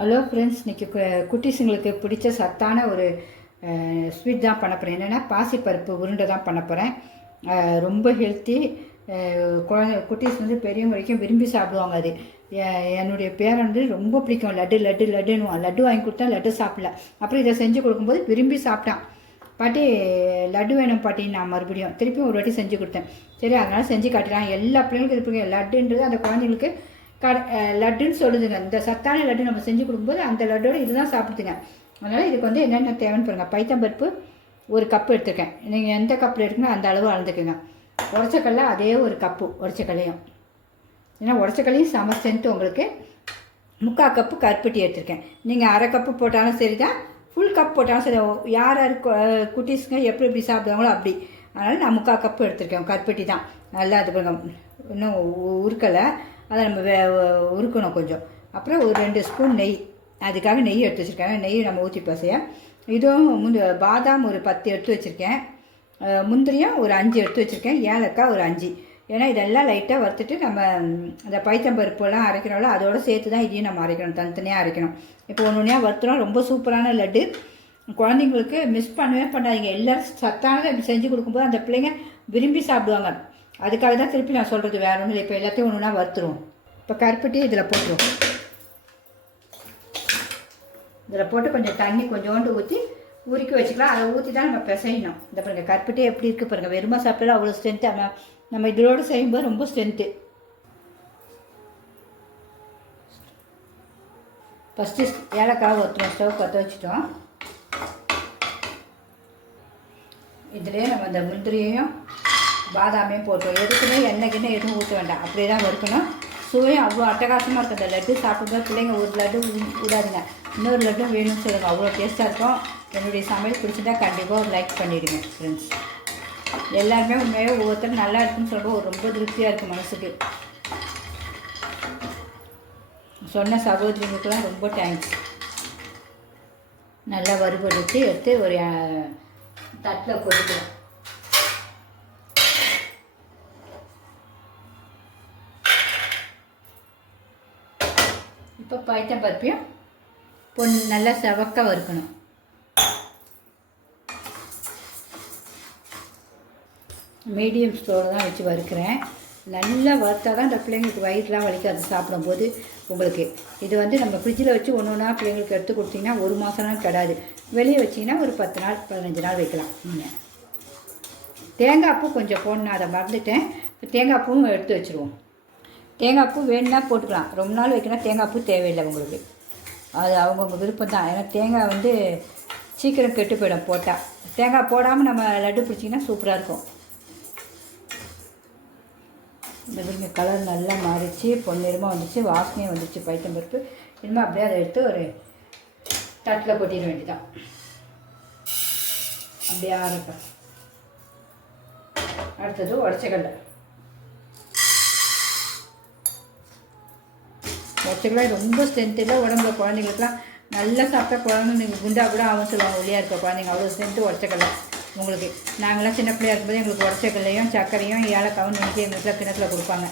Hello friends, இன்றைக்கி குட்டீஸுங்களுக்கு பிடிச்ச சத்தான ஒரு ஸ்வீட் தான் பண்ண போகிறேன். என்னென்னா பாசிப்பருப்பு உருண்டை தான் பண்ண போகிறேன். ரொம்ப ஹெல்த்தி. குட்டீஸ் வந்து பெரியவங்க வரைக்கும் விரும்பி சாப்பிடுவாங்க. அது என்னுடைய பேரன் வந்து ரொம்ப பிடிக்கும். லட்டு லட்டு லட்டுன்னு லட்டு வாங்கி கொடுத்தா லட்டு சாப்பிடல. அப்புறம் இதை செஞ்சு கொடுக்கும்போது விரும்பி சாப்பிட்டான். பாட்டி லட்டு வேணும் பாட்டி, நான் மறுபடியும் திருப்பியும் ஒரு வாட்டி செஞ்சு கொடுத்தேன். சரி, அதனால் செஞ்சு காட்டுறான். எல்லா பிள்ளைங்களுக்கும் இருப்பீங்க. லட்டுன்றது அந்த குழந்தைங்களுக்கு லட்டுன்னு சொல்லுதுங்க. இந்த சத்தான லட்டு நம்ம செஞ்சு கொடுக்கும்போது அந்த லட்டோட இதுதான் சாப்பிடுதுங்க. அதனால் இதுக்கு வந்து என்னென்ன தேவைன்னு பாருங்கள். பைத்தம்பருப்பு ஒரு கப்பு எடுத்துருக்கேன். நீங்கள் எந்த கப்பில் எடுக்கணும் அந்த அளவு அளந்துக்குங்க. உடச்சக்கல்ல அதே ஒரு கப்பு உடச்சக்கல்லையும், ஏன்னா உடச்சக்கல்லையும் செம ஸ்ட்ரென்த்து உங்களுக்கு. 3/4 கப்பு கருப்பட்டி எடுத்துருக்கேன். நீங்கள் அரை கப்பு போட்டாலும் சரி தான், ஃபுல் கப் போட்டாலும் சரி. யார் யார் குட்டீஸுங்க எப்படி எப்படி சாப்பிடுவாங்களோ அப்படி. அதனால் நான் 3/4 கப்பு எடுத்துருக்கேன். கருப்பட்டி தான் நல்லா அது பண்ணுங்க. இன்னும் உருக்கலை, அதை நம்ம உருக்கணும் கொஞ்சம். அப்புறம் ஒரு 2 ஸ்பூன் நெய், அதுக்காக நெய் எடுத்து வச்சுருக்கேன். நெய் நம்ம ஊற்றி பசைய. இதுவும் பாதாம் ஒரு 10 எடுத்து வச்சுருக்கேன். முந்திரியும் ஒரு 5 எடுத்து வச்சுருக்கேன். ஏலக்காய் ஒரு 5. ஏன்னா இதெல்லாம் லைட்டாக வறுத்துட்டு நம்ம அந்த பைத்தம்பருப்பெல்லாம் அரைக்கிறோம்ல, அதோடு சேர்த்து தான் இதையும் நம்ம அரைக்கணும், தனித்தனியாக அரைக்கணும். இப்போ ஒன்று ஒன்றையாக வறுத்துறோம். ரொம்ப சூப்பரான லட்டு. குழந்தைங்களுக்கு மிஸ் பண்ணவே பண்ணாதீங்க. எல்லோரும் சத்தானதை இப்படி செஞ்சு கொடுக்கும்போது அந்த பிள்ளைங்க விரும்பி சாப்பிடுவாங்க. அதுக்காக தான் திருப்பி நான் சொல்கிறது, வேறு ஒன்றும் இல்லை. இப்போ எல்லாத்தையும் ஒன்று ஒன்றா வறுத்துருவோம். இப்போ கருப்பட்டி இதில் போட்டுருவோம். இதில் போட்டு கொஞ்சம் தண்ணி கொஞ்சோண்டு ஊற்றி உருக்கி வச்சுக்கலாம். அதை ஊற்றி தான் நம்ம பிசையணும். இந்த பாருங்கள் கருப்பட்டி எப்படி இருக்குது பாருங்கள். வெறுமா சாப்பிட்டாலும் அவ்வளோ ஸ்ட்ரென்த்து. நம்ம இதோடு செய்யும்போது ரொம்ப ஸ்ட்ரென்த்து. ஃபஸ்ட்டு ஏலக்காய் ஊற்றுவோம். ஸ்டவ் பற்ற வச்சுட்டோம். இதிலே நம்ம இந்த முந்திரியையும் பாதாமையும் போட்டோம். எதுக்குமே எண்ணெய்க்குன்னு எதுவும் ஊற்ற வேண்டாம். அப்படியே தான் வறுக்கணும். சுவையும் அவ்வளோ அட்டகாசமாக இருக்குது. இந்த லட்டு சாப்பிடும்போது பிள்ளைங்க ஒரு லட்டு விடாதுங்க, இன்னொரு லட்டும் வேணும்னு சொல்லுங்க. அவ்வளோ டேஸ்ட்டாக இருக்கும். என்னுடைய சமையல் பிடிச்சிட்டா கண்டிப்பாக ஒரு லைக் பண்ணிவிடுங்க ஃப்ரெண்ட்ஸ். எல்லாருமே உண்மையாக ஒவ்வொருத்தரும் நல்லா இருக்குன்னு சொல்லுவோம். ஒரு ரொம்ப திருப்தியாக இருக்குது மனசுக்கு. சொன்ன சகோதரிங்களுக்கெல்லாம் ரொம்ப தேங்க்ஸ். நல்லா வறுபடுத்தி எடுத்து ஒரு தட்டில் கொதிக்கலாம். இப்போ பைத்தம்பருப்பையும் நல்லா செவக்க வறுக்கணும். மீடியம் ஸ்டோவில் தான் வச்சு வறுக்கிறேன். நல்லா வறுத்தா தான் இந்த பிள்ளைங்களுக்கு வயிற்றுலாம் வலிக்காது சாப்பிடும்போது உங்களுக்கு. இது வந்து நம்ம ஃப்ரிட்ஜில் வச்சு ஒன்று ஒன்றா பிள்ளைங்களுக்கு எடுத்து கொடுத்தீங்கன்னா 1 மாதம்லாம் கிடாது. வெளியே வச்சிங்கன்னா ஒரு 10 நாள் 15 நாள் வைக்கலாம். நீங்கள் தேங்காய் பூ கொஞ்சம் போடணும், அதை மறந்துட்டேன். தேங்காய் பூவும் எடுத்து வச்சுருவோம். தேங்காய் பூ வேணுன்னா போட்டுக்கலாம். ரொம்ப நாள் வைக்கணும் தேங்காய் பூ தேவையில்லை உங்களுக்கு. அது அவங்கவுங்க விருப்பம் தான். ஏன்னா தேங்காய் வந்து சீக்கிரம் கெட்டு போயிடும் போட்டால். தேங்காய் போடாமல் நம்ம லட்டு பிடிச்சிங்கன்னா சூப்பராக இருக்கும். இந்த கலர் நல்லா மாறிச்சு, பொன்னிறமாக வந்துச்சு, வாசனையும் வந்துச்சு பைத்தம்பருப்பு. இனிமேல் அப்படியே அதை எடுத்து ஒரு தட்டில் கொட்டிட வேண்டியதான். அப்படியே ஆரட்டும். அடுத்தது உடச்சக்கல்லை. உடச்சக்கல்லை ரொம்ப ஸ்ட்ரென்த்து இல்லை. உடம்புல குழந்தைங்களுக்குலாம் நல்லா சாப்பிட்டா குழந்தைங்க குண்டா கூட ஆகும் சொல்லுவாங்க. ஒல்லியாக இருக்க குழந்தைங்க அவ்வளோ ஸ்ட்ரென்த்து உடச்சக்கல்லை உங்களுக்கு. நாங்களாம் சின்ன பிள்ளையாக இருக்கும்போது எங்களுக்கு உடச்சக்கல்லையும் சர்க்கரையும் ஏலக்காவும் நெஞ்சு எங்களுக்குலாம் கிணத்துல கொடுப்பாங்க.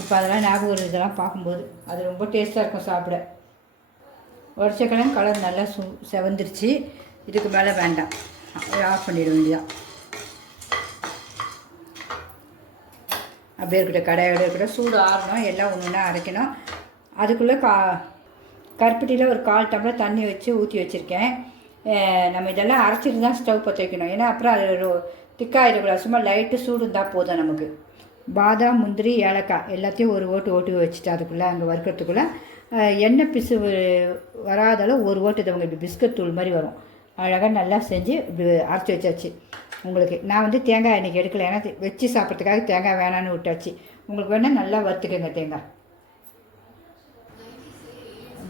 இப்போ அதெல்லாம் ஞாபகம் இதெல்லாம் பார்க்கும்போது அது ரொம்ப டேஸ்ட்டாக இருக்கும் சாப்பிட. உடச்சக்கல்லையும் கலர் நல்லா செவந்துருச்சு. இதுக்கு மேலே வேண்டாம், ஆஃப் பண்ணிட வேண்டியதான். அப்படியே இருக்கட்டும், கடையோட இருக்கட்டும். சூடு ஆறணும். எல்லாம் ஒன்று ஒன்றா அரைக்கணும். அதுக்குள்ளே கருப்பட்டியில் ஒரு 1/4 டம்ளர் தண்ணி வச்சு ஊற்றி வச்சுருக்கேன். நம்ம இதெல்லாம் அரைச்சிட்டு தான் ஸ்டவ் பற்ற வைக்கணும். ஏன்னா அப்புறம் அது திக்காகிடக்கூடாது. சும்மா லைட்டு சூடு இருந்தால் போதும் நமக்கு. பாதாம் முந்திரி ஏலக்காய் எல்லாத்தையும் ஒரு ஓட்டு வச்சுட்டு அதுக்குள்ளே அங்கே வறுக்கிறதுக்குள்ளே எண்ணெய் பிசு வராத அளவு ஒரு ஓட்டு இதை இப்படி பிஸ்கட் தூள் மாதிரி வரும். அழகாக நல்லா செஞ்சு இப்படி அரைச்சி வச்சாச்சு உங்களுக்கு. நான் வந்து தேங்காய் இன்றைக்கி எடுக்கலை, ஏன்னா வச்சு சாப்பிட்றதுக்காக தேங்காய் வேணான்னு விட்டாச்சு. உங்களுக்கு வேணால் நல்லா வறுத்துக்கங்க தேங்காய்.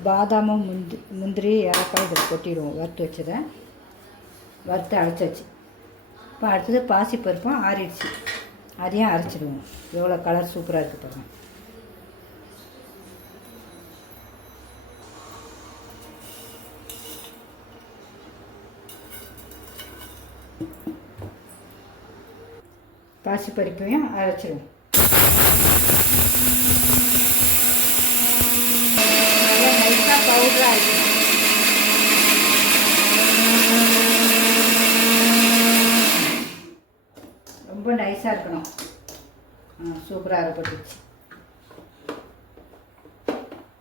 பாதாமும் முந்திரி ஏலக்காய் இதில் கொட்டிடுவோம். வறுத்து வச்சதை வறுத்து அரைச்சாச்சு. இப்போ அடுத்தது பாசிப்பருப்பும் ஆறிடுச்சு, அதையும் அரைச்சிடுவோம். எவ்வளோ கலர் சூப்பராக இருக்குது பாருங்கள். பாசிப்பருப்பையும் அரைச்சிடுவோம். பவுடர் பவுடராக இருக்கணும். ரொம்ப நைஸாக இருக்கணும். சூப்பராக அரைப்பட்டுச்சு.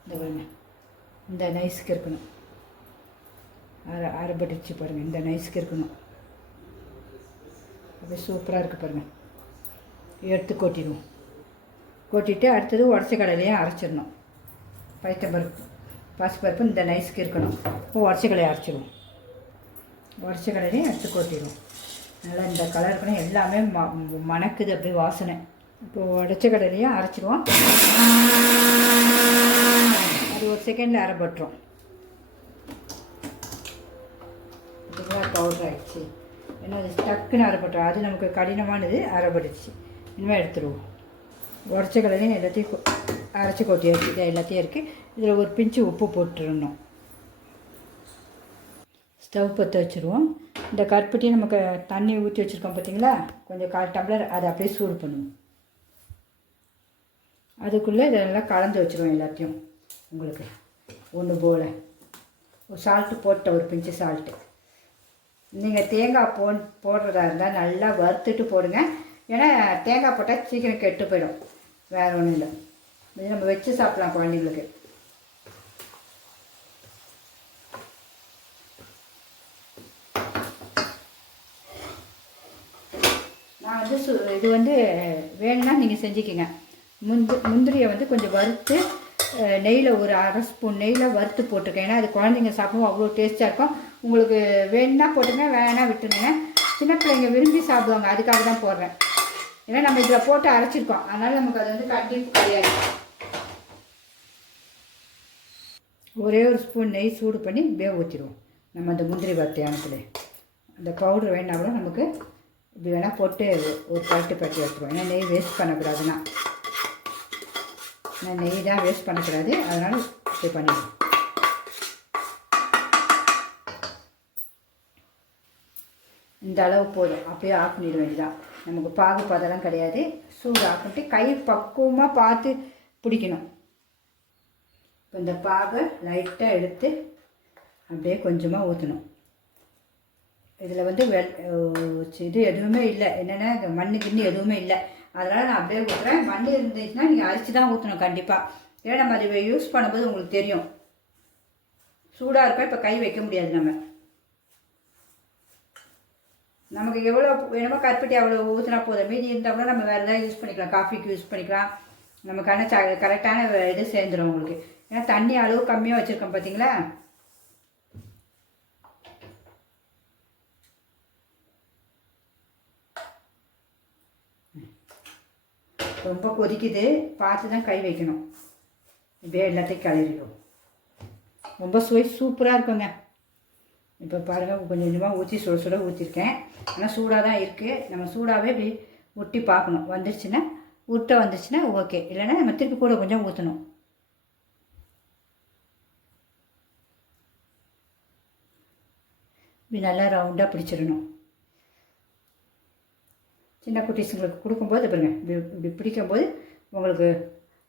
இந்த பாருங்க, இந்த நைஸுக்கு இருக்கணும். அரைப்பட்டுச்சு பாருங்கள், இந்த நைஸுக்கு இருக்கணும். அப்படியே சூப்பராக இருக்குது பாருங்கள். எடுத்து கொட்டிடுவோம். கொட்டிட்டு அடுத்தது உடச்ச கடலையும் அரைச்சிடணும். பைத்தம்பருப்பு பாசிப்பருப்பு இந்த நைஸுக்கு இருக்கணும். இப்போ உடச்ச கடலையை அரைச்சிடுவோம். உடச்ச கடலையும் எடுத்து கொட்டிடுவோம். நல்லா இந்த கலர் இருக்கணும். எல்லாமே மணக்குது அப்படியே வாசனை. இப்போ உடச்ச கடலையும் அரைச்சிடுவோம். அது ஒரு செகண்டில் அரைப்பட்டுரும். இதுதான் பவுடர் ஆகிடுச்சு. ஏன்னா அது டக்குன்னு அரைப்பட்டுரும். அது நமக்கு கடினமானது, அரைப்பட்டுச்சு. இனிமேல் எடுத்துருவோம். உடச்ச கடலையும் எல்லாத்தையும் அரைச்சி கொட்டியாச்சு. இதை எல்லாத்தையும் இருக்குது. இதில் ஒரு பிஞ்சு உப்பு போட்டுருணும். ஸ்டவ் பற்ற வச்சுருவோம். இந்த கருப்பட்டியை நமக்கு தண்ணி ஊற்றி வச்சுருக்கோம் பார்த்தீங்களா, கொஞ்சம் 1/4 டம்ளர். அதை அப்படியே சூடு பண்ணுவோம். அதுக்குள்ளே இதெல்லாம் கலந்து வச்சுருவோம் எல்லாத்தையும். உங்களுக்கு ஒன்று போல் ஒரு சால்ட்டு போட்ட, ஒரு பிஞ்சு சால்ட்டு. நீங்கள் தேங்காய் போடுறதா இருந்தால் நல்லா வறுத்துட்டு போடுங்க. ஏன்னா தேங்காய் போட்டால் சீக்கிரம் கெட்டு போயிடும். வேறு ஒன்றும் இல்லை. இது நம்ம வச்சு சாப்பிட்லாம் குழந்தைங்களுக்கு. நான் வந்து இது வந்து வேணும்னா நீங்கள் செஞ்சுக்கிங்க. முந்திரியை வந்து கொஞ்சம் வறுத்து நெய்யில் ஒரு 1/2 ஸ்பூன் நெய்யில் வறுத்து போட்டிருக்கேன். ஏன்னா அது குழந்தைங்க சாப்பிடுவோம், அவ்வளோ டேஸ்ட்டாக இருக்கும். உங்களுக்கு வேணும்னா போட்டுங்க, வேணா விட்டுருங்க. சின்ன பிள்ளைங்க விரும்பி சாப்பிடுவாங்க, அதுக்காக தான் போடுறேன். ஏன்னா நம்ம இதில் போட்டு அரைச்சிருக்கோம், அதனால் நமக்கு அது வந்து கண்டிப்பாக கிடையாது. ஒரே ஒரு ஸ்பூன் நெய் சூடு பண்ணி இப்படியே ஊற்றிடுவோம். நம்ம அந்த முந்திரி வறுத்தையானத்துல அந்த பவுட்ரு வேணா கூட நமக்கு இப்படி வேணால் போட்டு ஒரு பரட்டு எடுத்துருவோம். ஏன்னா நெய் வேஸ்ட் பண்ணக்கூடாதுன்னா, நெய் தான் வேஸ்ட் பண்ணக்கூடாது, அதனால் இப்படி பண்ணிடுவோம். இந்த அளவு போதும். அப்படியே ஆஃப் பண்ணிட வேண்டியதான். நமக்கு பாகு பதெல்லாம் கிடையாது. சூடு ஆஃப் பண்ணிட்டு கை பக்குவமாக பார்த்து பிடிக்கணும். இப்போ இந்த பாகை லைட்டாக எடுத்து அப்படியே கொஞ்சமாக ஊற்றணும். இதில் வந்து இது எதுவுமே இல்லை, என்னென்னா மண்ணு கிண்ணு எதுவுமே இல்லை. அதனால் நான் அப்படியே ஊற்றுறேன். மண் இருந்துச்சுன்னா நீங்கள் அரிசி தான் ஊற்றணும் கண்டிப்பாக. ஏன்னா நம்ம அதை யூஸ் பண்ணும்போது உங்களுக்கு தெரியும், சூடாக இருக்கா. இப்போ கை வைக்க முடியாது. நமக்கு எவ்வளோ வேணுமோ கருப்பட்டி அவ்வளோ ஊற்றினா போதும். மீதி இருந்தால் கூட நம்ம வேறு எதாவது யூஸ் பண்ணிக்கலாம். காஃபிக்கு யூஸ் பண்ணிக்கலாம். நமக்கான கரெக்டான இது சேர்ந்துடும் உங்களுக்கு. ஏன்னா தண்ணி அளவு கம்மியாக வச்சுருக்கோம் பார்த்தீங்களா. ரொம்ப கொதிக்குது, பார்த்து தான் கை வைக்கணும். இப்படியே எல்லாத்தையும் கிளறிடும். ரொம்ப சுவை சூப்பராக இருக்குங்க. இப்போ பாருங்கள், கொஞ்சம் கொஞ்சமாக ஊற்றி சுட ஊற்றிருக்கேன். ஆனால் சூடாக தான் இருக்குது. நம்ம சூடாகவே இப்படி ஒட்டி பார்க்கணும். வந்துருச்சுன்னா வந்துருச்சுன்னா ஓகே, இல்லைன்னா நம்ம திருப்பி கூட கொஞ்சம் ஊற்றணும். இப்படி நல்லா ரவுண்டாக பிடிச்சிடணும். சின்ன குட்டீஸுங்களுக்கு கொடுக்கும்போது பாருங்கள், இப்படி பிடிக்கும்போது உங்களுக்கு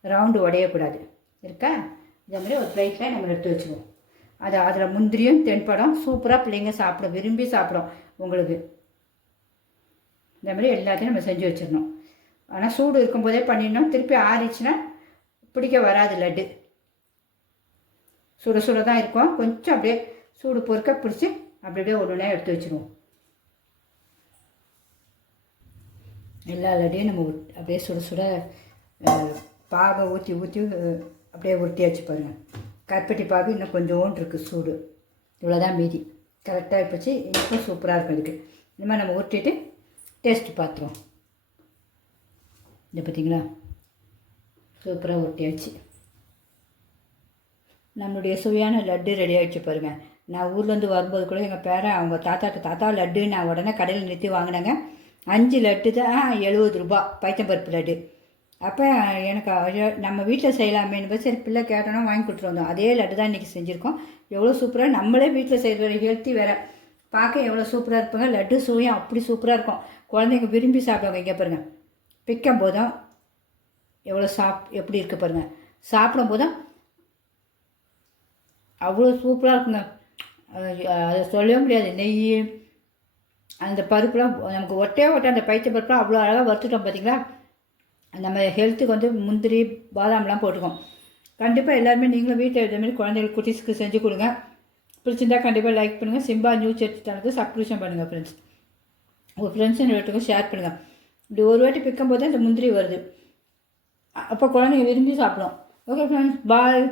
ரவுண்டு உடையக்கூடாது இருக்கா. இதே மாதிரி ஒரு பிளேட்டில் நம்ம எடுத்து வச்சுக்குவோம். அதில் முந்திரியும் தென்படம் சூப்பராக பிள்ளைங்க விரும்பி சாப்பிடும் உங்களுக்கு. இந்த மாதிரி எல்லாத்தையும் நம்ம செஞ்சு வச்சிடணும். ஆனால் சூடு இருக்கும்போதே பண்ணிடணும். திருப்பி ஆறிச்சுன்னா பிடிக்க வராது லட்டு. சுட தான் இருக்கும். கொஞ்சம் அப்படியே சூடு பொறுக்க பிடிச்சி அப்படியே ஒன்று எடுத்து வச்சுருவோம். எல்லா லட்டையும் நம்ம அப்படியே சுட பாகை ஊற்றி அப்படியே உருட்டியாச்சு பாருங்கள். கருப்பட்டி பாகு இன்னும் கொஞ்சோண்டு இருக்குது சூடு. இவ்வளோதான் மீதி. கரெக்டாக போச்சு. இன்னும் சூப்பராக இருக்கும். இதுக்கு இனிமேல் நம்ம ஊற்றிட்டு டேஸ்ட்டு பார்த்துருவோம். இதை பார்த்தீங்களா, சூப்பராக ஊற்றியாச்சு. நம்மளுடைய சுவையான லட்டு ரெடி ஆகிடுச்சு பாருங்கள். நான் ஊர்லேருந்து வரும்போது கூட எங்கள் பேரன் அவங்க தாத்தா லட்டு நான் உடனே கடையில் நிறுத்தி வாங்கினாங்க. 5 லட்டு தான் 70 ரூபா பைத்தம்பருப்பு லட்டு. அப்போ எனக்கு நம்ம வீட்டில் செய்யலாமேன்னு சரி பிள்ளை கேட்டோன்னா வாங்கி கொடுத்துட்டு வந்தோம். அதே லட்டு தான் இன்றைக்கி செஞ்சுருக்கோம். எவ்வளோ சூப்பராக, நம்மளே வீட்டில் செய்கிற வேறு ஹெல்த்தி வேறு. பார்க்க எவ்வளோ சூப்பராக இருப்பாங்க. லட்டு சுவையும் அப்படி சூப்பராக இருக்கும். குழந்தைங்க விரும்பி சாப்பிடுவாங்க. இங்கே பாருங்கள், பிக்கும் போதும் எவ்வளோ எப்படி இருக்குது பாருங்கள். சாப்பிடும் போதும் அவ்வளோ சூப்பராக இருக்குங்க. அதை சொல்லவே முடியாது. நெய் அந்த பருப்புலாம் நமக்கு ஒட்டே அந்த பைத்த பருப்புலாம் அவ்வளோ அழகாக வறுத்துட்டோம் பார்த்தீங்களா. நம்ம ஹெல்த்துக்கு வந்து முந்திரி பாதாம்லாம் போட்டுக்கோம். கண்டிப்பாக எல்லாருமே நீங்களும் வீட்டில் எழுத மாதிரி குழந்தைகளுக்கு குட்டீஸ்க்கு செஞ்சு கொடுங்க. பிடிச்சிருந்தா கண்டிப்பாக லைக் பண்ணுங்கள். சிம்பா நியூஸ் சேனலுக்கு சப்ஸ்கிரிப்ஷன் பண்ணுங்கள் ஃப்ரெண்ட்ஸ். உங்கள் ஃப்ரெண்ட்ஸ் ரிலேட்டிவ்க்கும் ஷேர் பண்ணுங்கள். இப்படி ஒரு வாட்டி பிக்கும் போது அந்த முந்திரி வருது, அப்போ குழந்தைங்க விரும்பி சாப்பிடும். ஓகே ஃப்ரெண்ட்ஸ், பாய்.